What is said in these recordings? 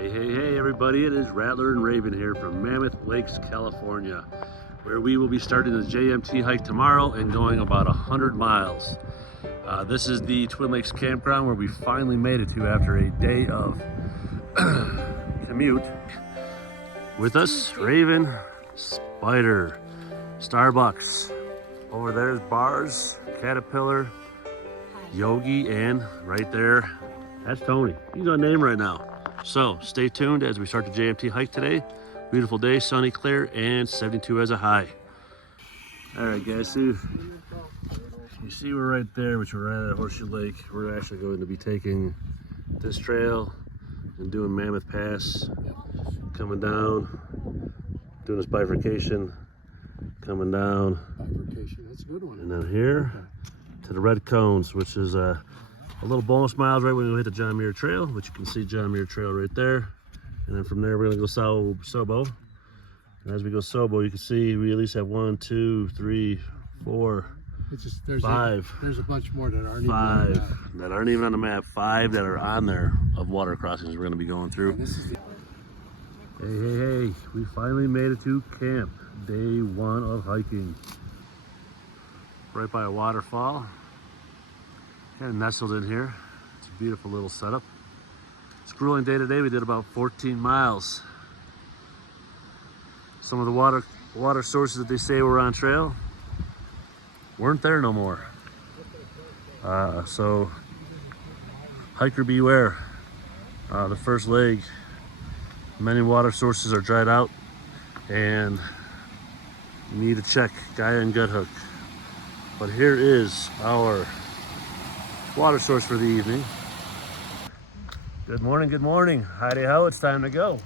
Hey everybody, it is Rattler and Raven here from Mammoth Lakes, California, where we will be starting the JMT hike tomorrow and going about 100 miles. This is the Twin Lakes Campground where we finally made it to after a day of commute. With us, Raven, Spider, Starbucks. Over there's Bars, Caterpillar, Yogi, and right there, that's Tony. He's on name right now. So stay tuned as we start the JMT hike today. Beautiful day, sunny, clear, and 72 as a high. All right, guys, so you see we're right there, which we're at Horseshoe Lake. We're actually going to be taking this trail and doing Mammoth Pass, coming down, doing this bifurcation, coming down. Bifurcation, that's a good one. And then here to the red cones, which is a little bonus miles right when we hit the John Muir Trail, which you can see John Muir Trail right there. And then from there, we're gonna go Sobo. And as we go Sobo, you can see we at least have 1, 2, 3, 4, There's 5. There's a bunch more that aren't even on the map. That aren't even on the map. 5 that are on there of water crossings we're gonna be going through. Hey, we finally made it to camp. Day 1 of hiking. Right by a waterfall. Kind of nestled in here. It's a beautiful little setup. It's a grueling day today. We did about 14 miles. Some of the water sources that they say were on trail weren't there no more. So hiker beware. The first leg, many water sources are dried out and you need to check Gaia and Gut Hook. But here is our water source for the evening. Good morning. Heidi ho, it's time to go.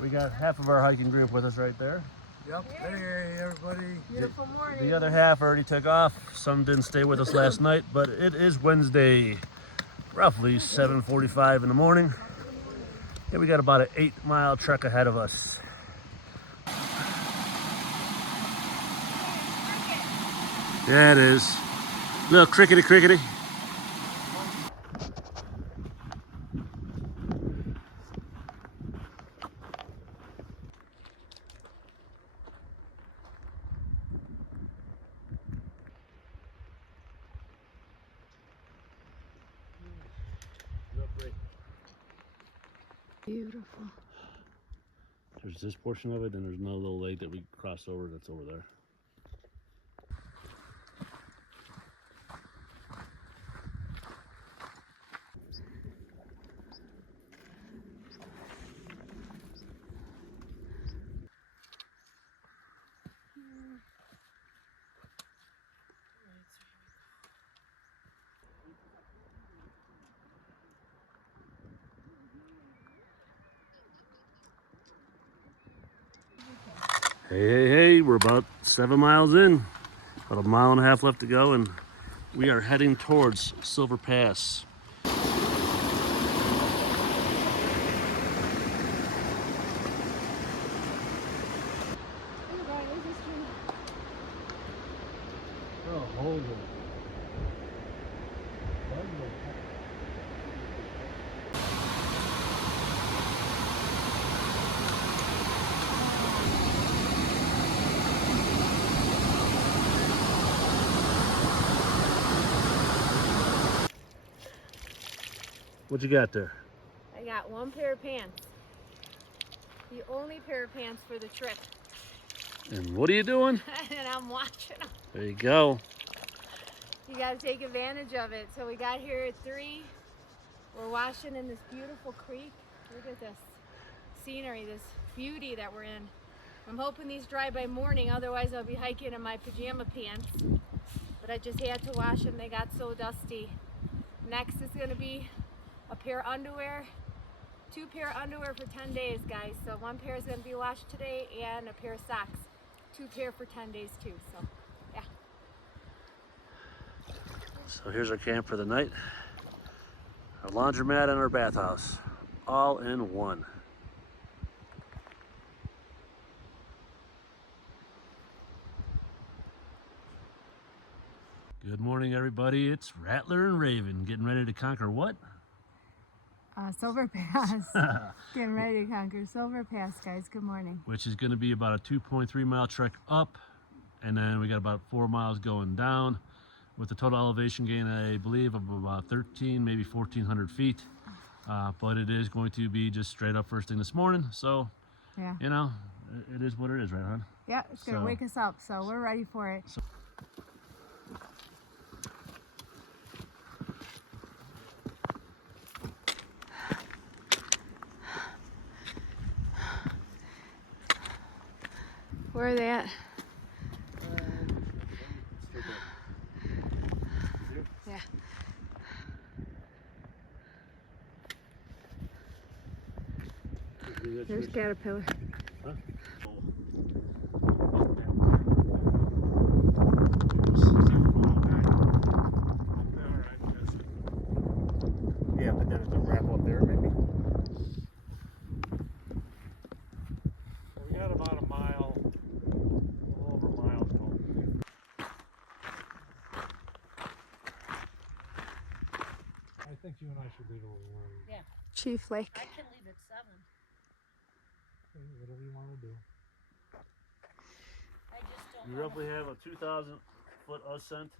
We got half of our hiking group with us right there. Yep, hey everybody. Beautiful morning. The other half already took off. Some didn't stay with us last night, but it is Wednesday, roughly 7:45 in the morning. And we got about an 8-mile trek ahead of us. Yeah, it is. Little crickety. Beautiful. There's this portion of it, and there's another little lake that we crossed over that's over there. Hey, we're about 7 miles in. About 1.5 miles left to go, and we are heading towards Silver Pass. What you got there? I got 1 pair of pants. The only pair of pants for the trip. And what are you doing? And I'm watching them. There you go. You gotta take advantage of it. So we got here at 3. We're washing in this beautiful creek. Look at this scenery, this beauty that we're in. I'm hoping these dry by morning, otherwise I'll be hiking in my pajama pants. But I just had to wash them, they got so dusty. Next is gonna be a pair of underwear, 2 pair of underwear for 10 days, guys. So 1 pair is gonna be washed today and a pair of socks. 2 pair for 10 days too, so yeah. So here's our camp for the night. Our laundromat and our bathhouse, all in one. Good morning, everybody. It's Rattler and Raven getting ready to conquer what? Silver Pass. Getting ready to conquer Silver Pass, guys. Good morning. which is going to be about a 2.3 mile trek up, and then we got about 4 miles going down with a total elevation gain, I believe, of about 13, maybe 1,400 feet. But it is going to be just straight up first thing this morning. So, Yeah. you know, it is what it is, right, hon? Yeah, it's going to wake us up, so we're ready for it. Where are they at? Yeah. There's Caterpillar. Huh? Yeah, but then it's a wrap up there, maybe. We got about a mile, a little over a mile to go. I think you and I should leave a little early. Yeah. Chief Lake. I can leave at 7. Whatever you want to do. I just don't You wanna- roughly have a 2,000 foot ascent.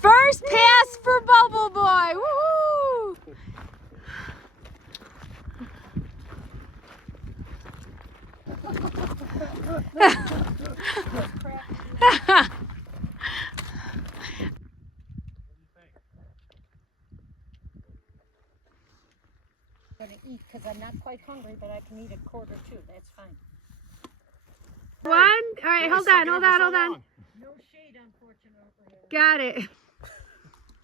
First pass for Bubble Boy. Woohoo! I'm gonna eat because I'm not quite hungry, but I can eat a quarter too. That's fine. One. All right, hold on. No shade, unfortunately. Got it.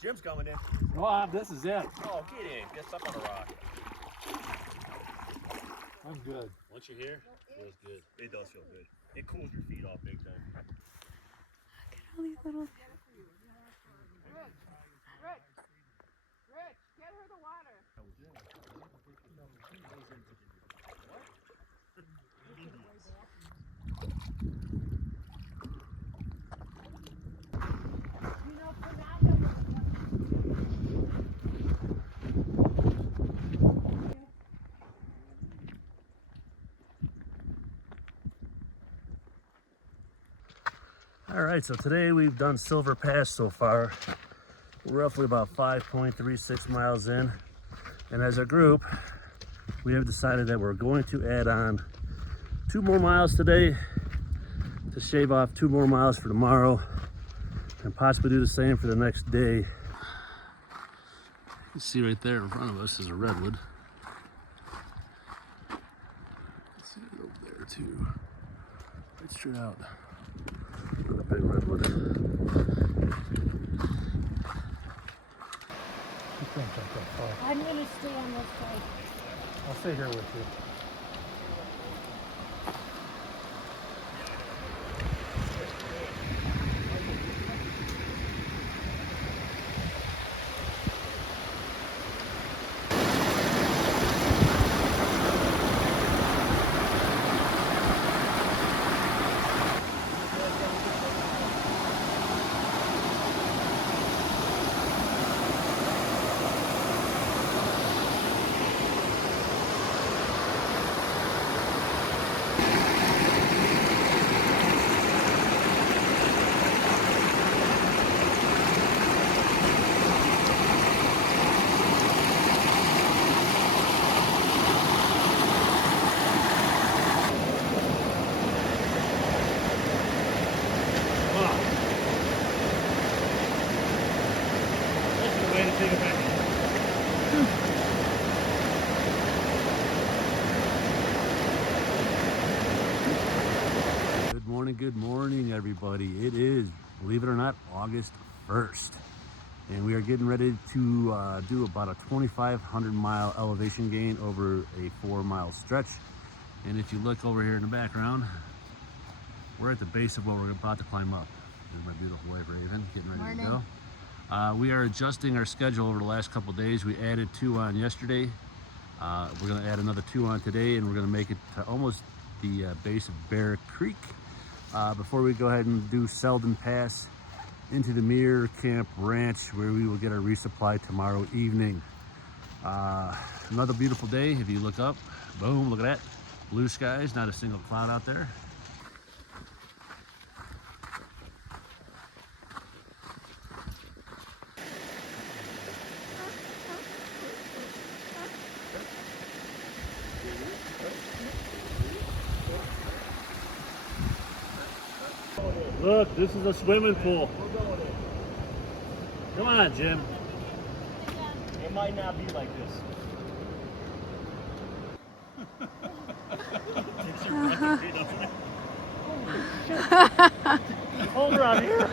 Jim's coming in. Oh, this is it. Oh, get in. Get up on the rock. I'm good. Once you're here, feels good. It does feel good. It cools your feet off big time. All these little. Rich, get her the water. All right, so today we've done Silver Pass so far. We're roughly about 5.36 miles in. And as a group, we have decided that we're going to add on 2 more miles today to shave off 2 more miles for tomorrow and possibly do the same for the next day. You can see right there in front of us is a redwood. See it over there too. Right straight out. Another big redwood. I'm gonna stay on this side. I'll stay here with you. Good morning, everybody. It is, believe it or not, August 1st. And we are getting ready to do about a 2,500 mile elevation gain over a 4 mile stretch. And if you look over here in the background, we're at the base of what we're about to climb up. There's my beautiful wife, Raven, getting ready to go. We are adjusting our schedule over the last couple days. We added 2 on yesterday. We're gonna add another 2 on today, and we're gonna make it to almost the base of Bear Creek before we go ahead and do Selden Pass into the Muir Camp Ranch, where we will get our resupply tomorrow evening. Another beautiful day. If you look up, boom, look at that. Blue skies, not a single cloud out there. Look, this is a swimming pool. Come on, Jim. It might not be like this. Hold her out here.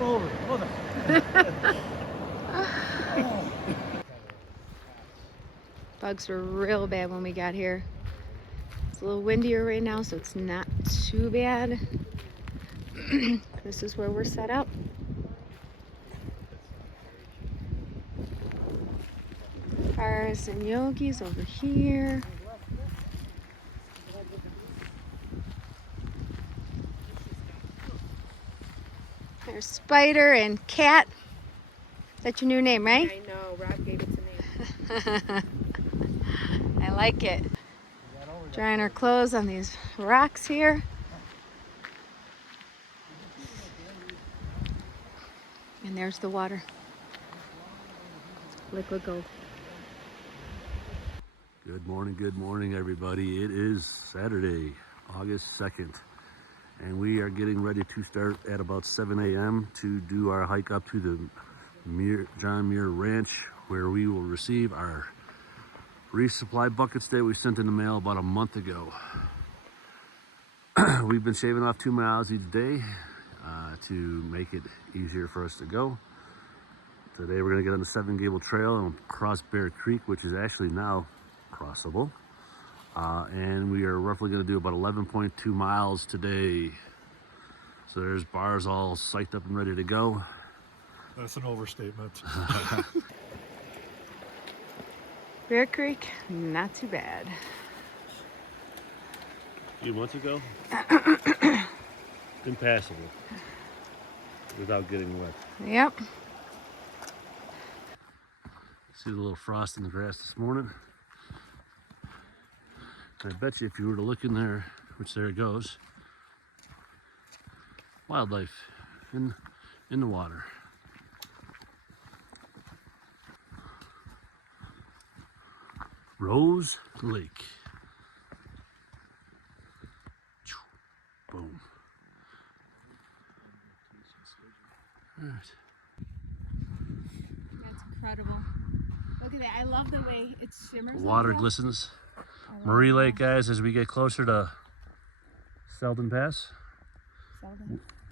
Over. Hold on. Bugs were real bad when we got here. It's a little windier right now, so it's not too bad. This is where we're set up. Cars and yogis over here. There's Spider and Cat. Is that your new name, right? I know, Rob gave it to me. I like it. Drying our clothes on these rocks here. And there's the water. Liquid gold. Good morning, everybody. It is Saturday, August 2nd, and we are getting ready to start at about 7 a.m. to do our hike up to the John Muir Ranch, where we will receive our resupply buckets that we sent in the mail about a month ago. We've been shaving off 2 miles each day to make it easier for us to go. Today we're going to get on the Seven Gable Trail and cross Bear Creek, which is actually now crossable. And we are roughly going to do about 11.2 miles today. So there's bars all psyched up and ready to go. That's an overstatement. Bear Creek, not too bad. A few months ago, impassable without getting wet. Yep. See the little frost in the grass this morning. And I bet you if you were to look in there, which there it goes, wildlife in the water. Rose Lake. Boom. All right. That's incredible. Look at that. I love the way it shimmers. The water glistens. Marie Lake, guys, as we get closer to Selden Pass,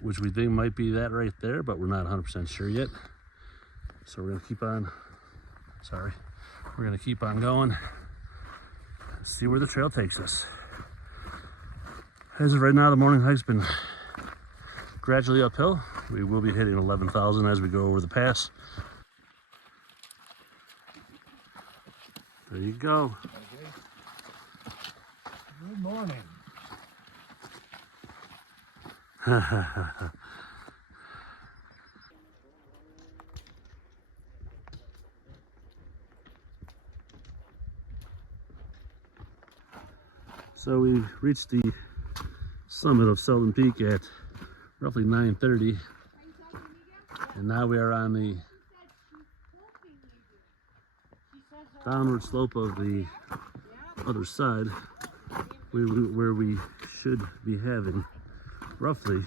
which we think might be that right there, but we're not 100% sure yet. So we're going to keep on, we're going to keep on going, see where the trail takes us. As of right now, the morning hike's been gradually uphill. We will be hitting 11,000 as we go over the pass. There you go. Good morning. So we reached the summit of Selden Peak at roughly 9:30, and now we are on the downward slope of the other side, where we should be having roughly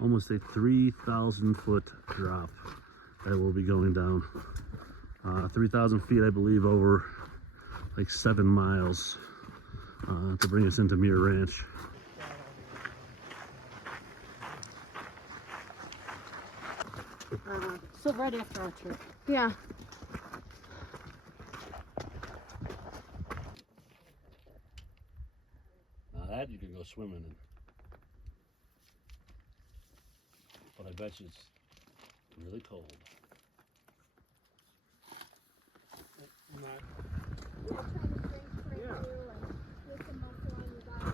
almost a 3,000 foot drop that will be going down. 3,000 feet, I believe, over like 7 miles to bring us into Muir Ranch. So right after our trip. Yeah. Now that you can go swimming in. But I bet you it's really cold. that. Trying to drink for you and get some muscle on your body.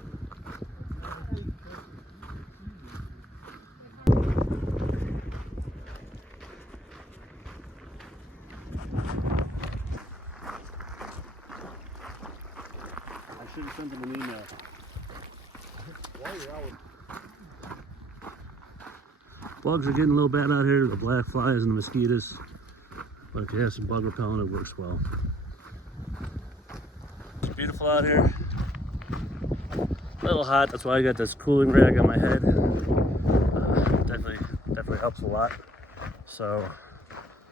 I should have sent them an email. While you're out, Bugs are getting a little bad out here, the black flies and the mosquitoes. But if you have some bug repellent, it works well. It's beautiful out here. A little hot, that's why I got this cooling rag on my head. Definitely helps a lot. So,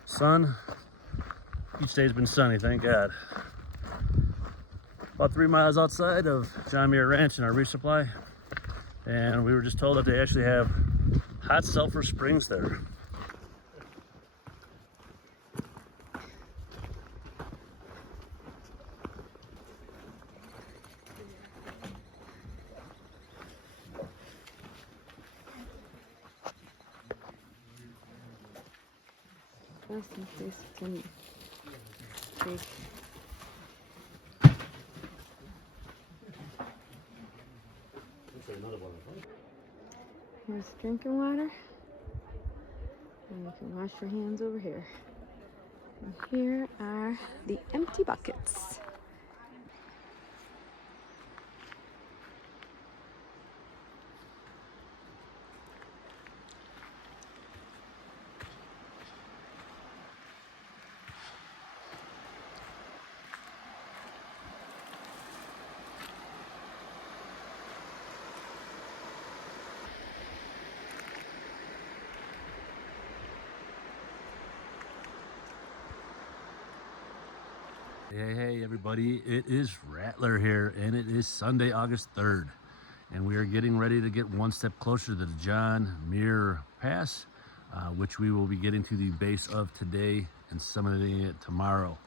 sun, each day's been sunny, thank God. About 3 miles outside of John Muir Ranch in our resupply. And we were just told that they actually have hot sulfur springs there. Just in case it's any big. Here's drinking water. And you can wash your hands over here. And here are the empty buckets. Hey everybody, it is Rattler here and it is Sunday, August 3rd. And we are getting ready to get one step closer to the John Muir Pass, which we will be getting to the base of today and summiting it tomorrow.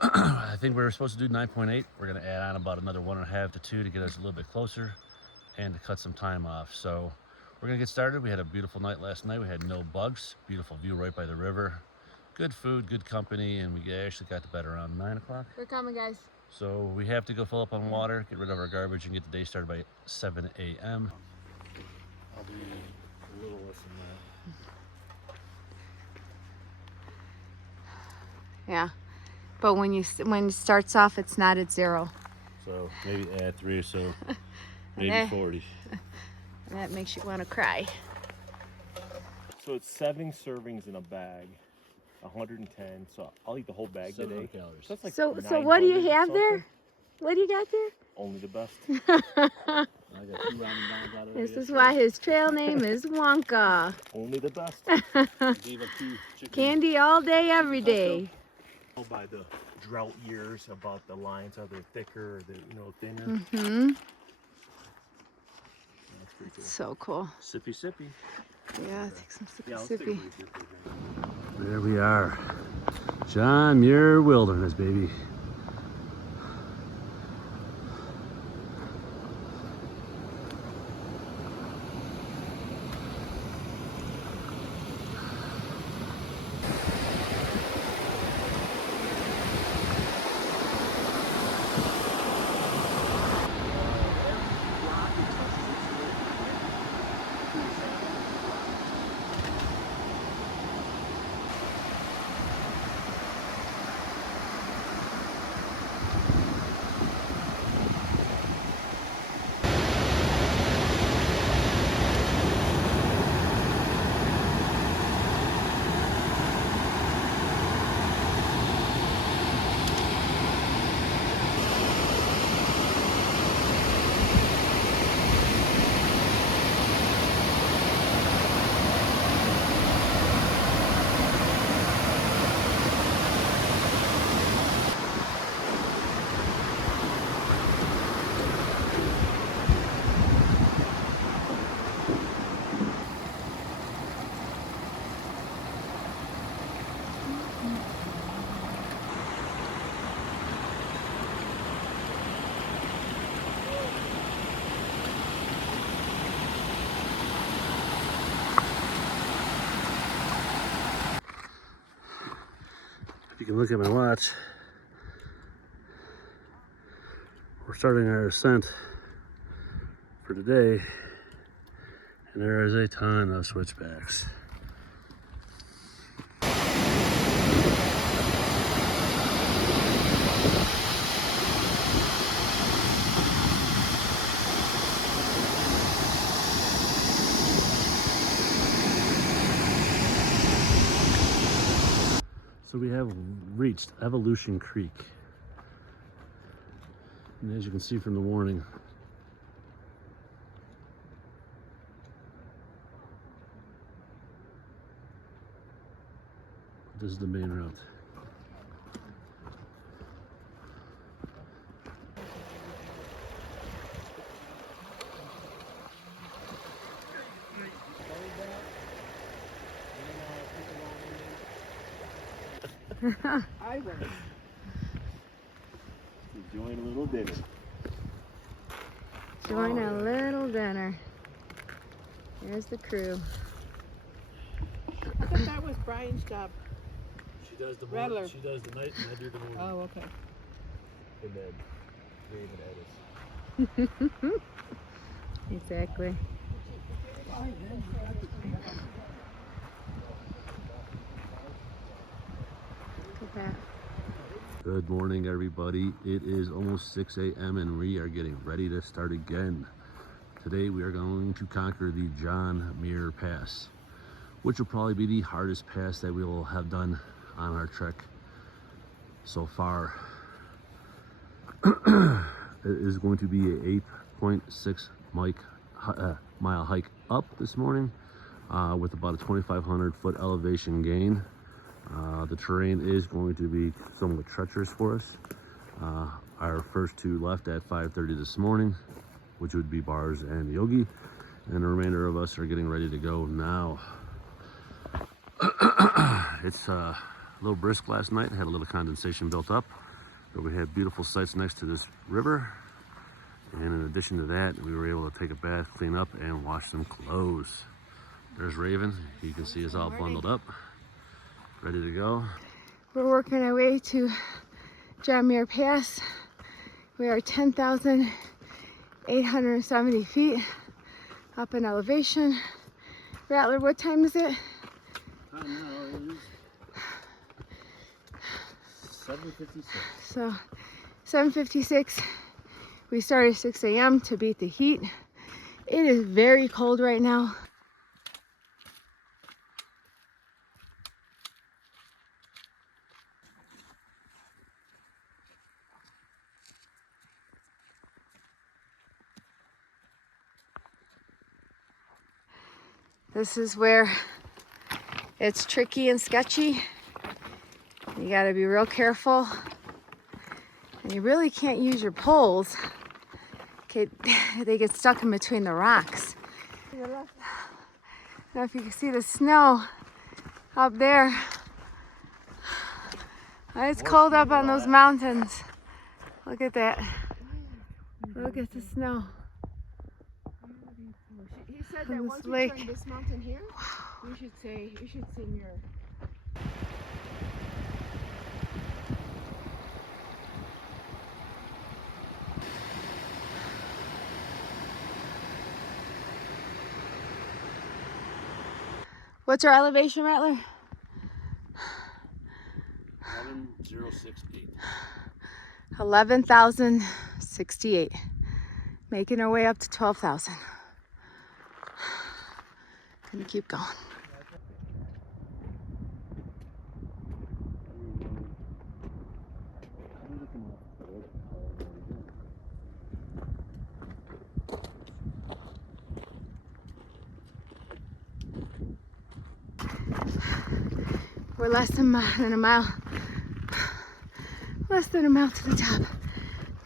I think we were supposed to do 9.8. We're gonna add on about another 1.5 to 2 to get us a little bit closer and to cut some time off. So we're gonna get started. We had a beautiful night last night. We had no bugs, beautiful view right by the river. Good food, good company, and we actually got to bed around 9 o'clock. We're coming, guys. So we have to go fill up on water, get rid of our garbage, and get the day started by 7 a.m. I'll be a little less than that. Yeah, but when it starts off, it's not at 0. So maybe add 3 or so, maybe Okay. 40. And that makes you want to cry. So it's 7 servings in a bag, 110. So I'll eat the whole bag today. Calories. So, that's like So what do you 900 have there? something. What do you got there? Only the best. I got 2 rounding downs out of This it. is why his trail name is Wonka. Only the best. Gave up 2 chicken. Candy all day, every day. Know by the drought years about the lines, are they thicker or they're thinner. Mm-hmm. That's pretty cool. So cool. Sippy sippy. Yeah, take some sippy let's take a sippy. break here for a minute. There we are. John Muir Wilderness, baby. If you can look at my watch, We're starting our ascent for today, and there is a ton of switchbacks. So we have reached Evolution Creek. And as you can see from the warning, this is the main route. I went. Enjoying a little dinner. Join a little dinner. Here's the crew. I thought that was Brian's job. She does the Rattler. morning, she does the night, and I do the morning. Oh, okay. And then David edits. Exactly. Look at that. Good morning, everybody. It is almost 6 a.m. and we are getting ready to start again. Today we are going to conquer the John Muir Pass, which will probably be the hardest pass that we will have done on our trek so far. It is going to be a 8.6 mile hike up this morning with about a 2,500 foot elevation gain. The terrain is going to be somewhat treacherous for us. Our first two left at 5:30 this morning, which would be Bars and Yogi, and the remainder of us are getting ready to go now. It's a little brisk last night. Had a little condensation built up, but we had beautiful sights next to this river. And in addition to that, we were able to take a bath, clean up, and wash some clothes. There's Raven. You can see us all bundled up, ready to go. We're working our way to John Muir Pass. We are 10,870 feet up in elevation. Rattler, what time is it? Now it is 7:56. So 7:56. We started 6 a.m. to beat the heat. It is very cold right now. This is where it's tricky and sketchy. You gotta be real careful. And you really can't use your poles. Okay, they get stuck in between the rocks. Now if you can see the snow up there. It's cold up on those mountains. Look at that. Look at the snow. He said From that this once we lake. turn this mountain here, you should say Muir. What's our elevation, Rattler? 11,068. 11,068. Making our way up to 12,000. Gonna keep going. We're less than a mile to the top.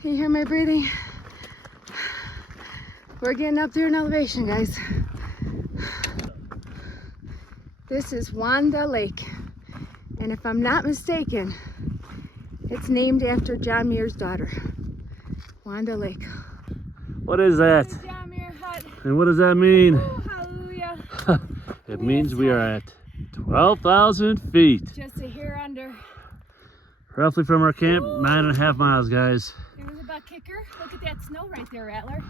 Can you hear my breathing? We're getting up there in elevation, guys. This is Wanda Lake, and if I'm not mistaken, it's named after John Muir's daughter. Wanda Lake. What is that? John Muir hut. And what does that mean? Oh, hallelujah. It means we are at 12,000 feet. Just a hair under. Roughly from our camp, 9.5 miles, guys. It was about kicker. Look at that snow right there, Rattler.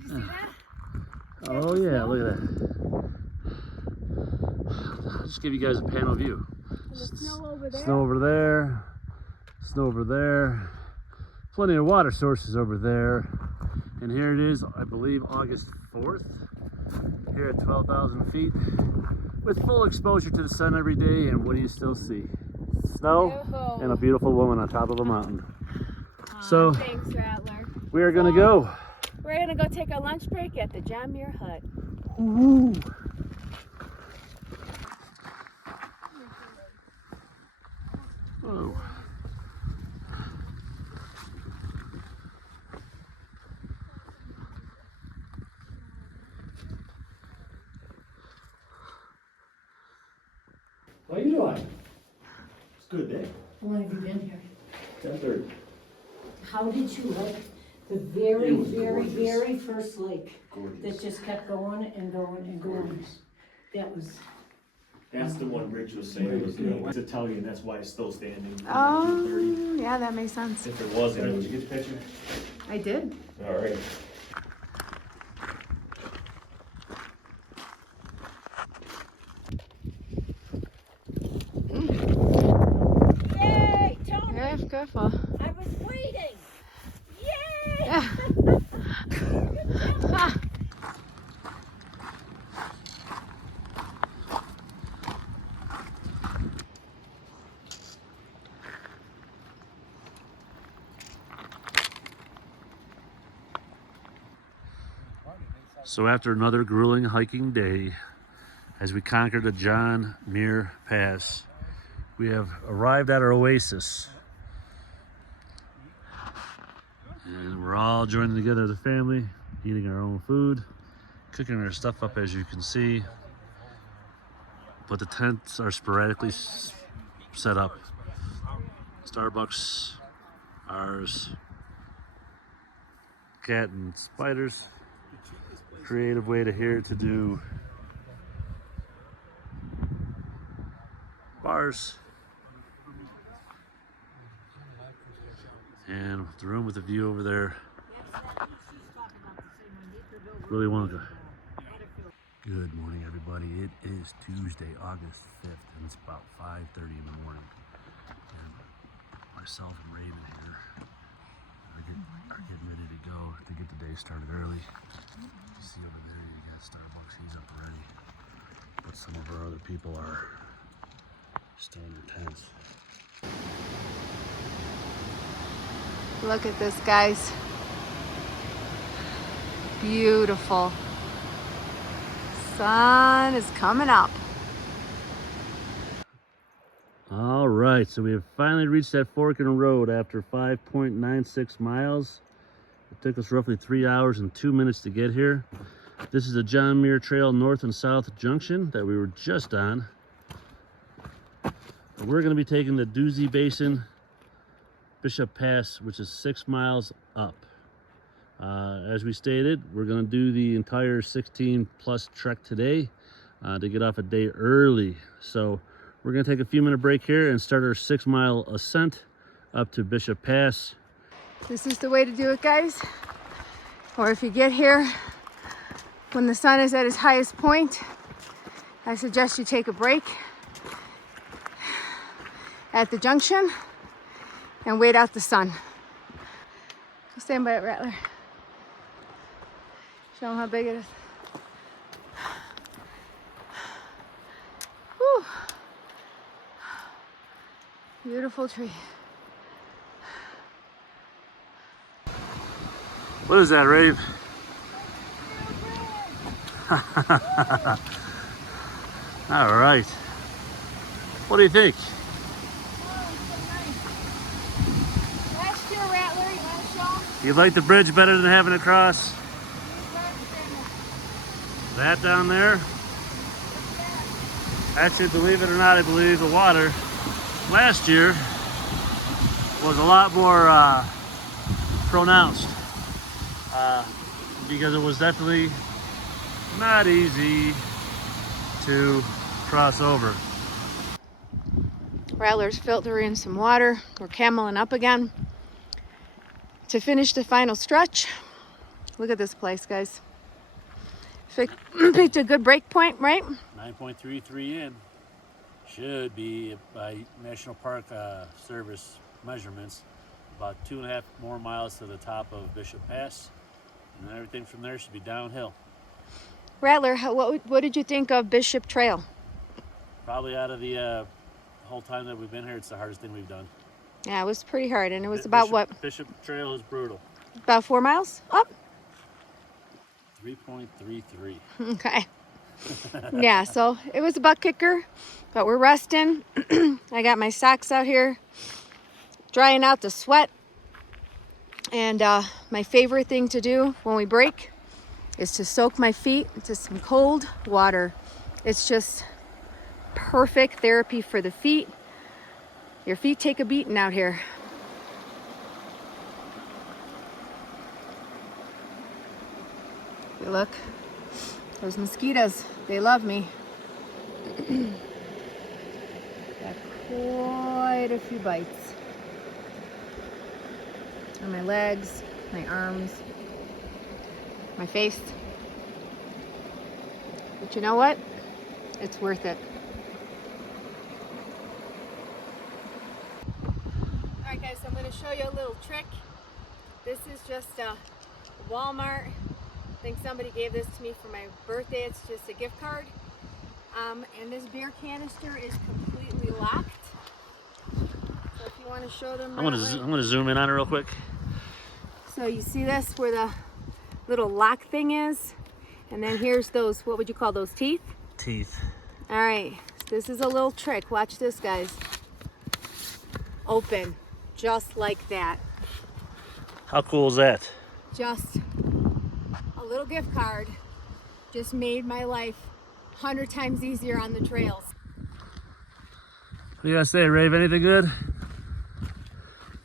Did you see that? Oh yeah, look at that. I'll just give you guys a panel view. And the snow over there. Snow over there. Snow over there. Plenty of water sources over there. And here it is, I believe August 4th. Here at 12,000 feet. With full exposure to the sun every day. And what do you still see? Snow and a beautiful woman on top of a mountain. So Thanks, Rattler. we are gonna go. We're gonna go take a lunch break at the John Muir hut. Woo. Whoa. How you doing? It's a good day. How long have you been here? 10:30. How did you like the very, It was very, gorgeous. very first lake that Gorgeous. just kept going and going and going? Gorgeous. That was, That's the one Rich was saying was it's Italian, that's why it's still standing. Oh, yeah, that makes sense. If it wasn't, did you get the picture? I did. All right. yay, Tony! Yeah, careful. I was waiting. Yay! Yeah. So after another grueling hiking day, as we conquered the John Muir Pass, we have arrived at our oasis. And we're all joining together as a family, eating our own food, cooking our stuff up as you can see. But the tents are sporadically set up. Starbucks, ours, cat and spiders. Creative way to do bars. And the room with the view over there. Willy Wonka. Good morning, everybody. It is Tuesday, August 5th, and it's about 5:30 in the morning. And myself and Raven here are getting ready to go to get the day started early. You see over there, you got Starbucks, he's up already. But some of our other people are still in their tents. Look at this, guys. Beautiful. Sun is coming up. All right, so we have finally reached that fork in the road after 5.96 miles. It took us roughly 3 hours and 2 minutes to get here. This is the John Muir Trail North and South Junction that we were just on. And we're gonna be taking the Doozy Basin Bishop Pass, which is 6 miles up. As we stated, we're gonna do the entire 16 plus trek today to get off a day early. So we're gonna take a few minute break here and start our 6 mile ascent up to Bishop Pass. This is the way to do it, guys. Or if you get here when the sun is at its highest point, I suggest you take a break at the junction and wait out the sun. Go stand by it, Rattler. Show them how big it is. Whew. Beautiful tree. What is that, Rave? All right. What do you think? Last year, Rattler, you want to show 'em? You like the bridge better than having to cross that down there? Actually, believe it or not, I believe the water last year was a lot more pronounced because it was definitely not easy to cross over. Rattler's filtering some water. We're cameling up again. to finish the final stretch. Look at this place, guys. Picked a good break point, right? 9.33 in. Should be, by National Park Service measurements, about 2.5 more miles to the top of Bishop Pass. And then everything from there should be downhill. Rattler, what did you think of Bishop Trail? Probably out of the whole time that we've been here, it's the hardest thing we've done. Yeah, it was pretty hard, and it was about what? Bishop Trail is brutal. About 4 miles up? 3.33. Okay. Yeah, so it was a butt kicker, but we're resting. I got my socks out here, drying out the sweat. And my favorite thing to do when we break is to soak my feet into some cold water. It's just perfect therapy for the feet. Your feet take a beating out here. You look, those mosquitoes, they love me. Got quite a few bites on my legs, my arms, my face. But you know what? It's worth it. All right, guys, I'm going to show you a little trick. This is just a Walmart. I think somebody gave this to me for my birthday. It's just a gift card. And this beer canister is completely locked. So if you want to show them, I'm gonna zoom in on it real quick. So you see this where the little lock thing is, and then here's those, what would you call those, teeth? Teeth. All right, this is a little trick. Watch this, guys. Open, just like that. How cool is that? Just a little gift card just made my life 100 times easier on the trails. What do you gotta say, Rave? Anything good?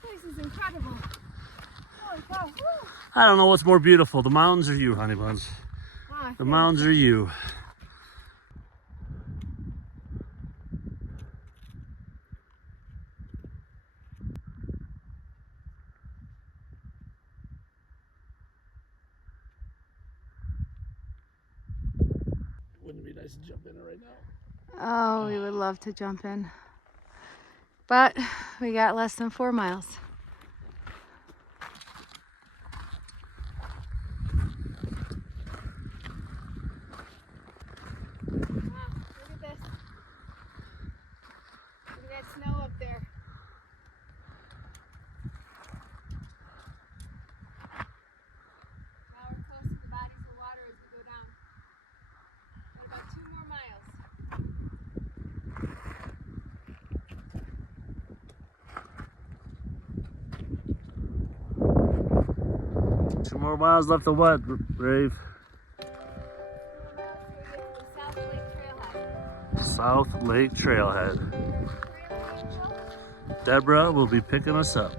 This is incredible. Holy cow. Woo. I don't know what's more beautiful, the mountains or you, honey buns. Ah, The mountains or you. Wouldn't it be nice to jump in it right now? Oh, we would love to jump in. But we got less than 4 miles. Look at this. Look at that snow up there. Now we're close to the bodies of water as we go down. What about 2 more miles? 2 more miles left of what, Rave? South Lake Trailhead. Deborah will be picking us up.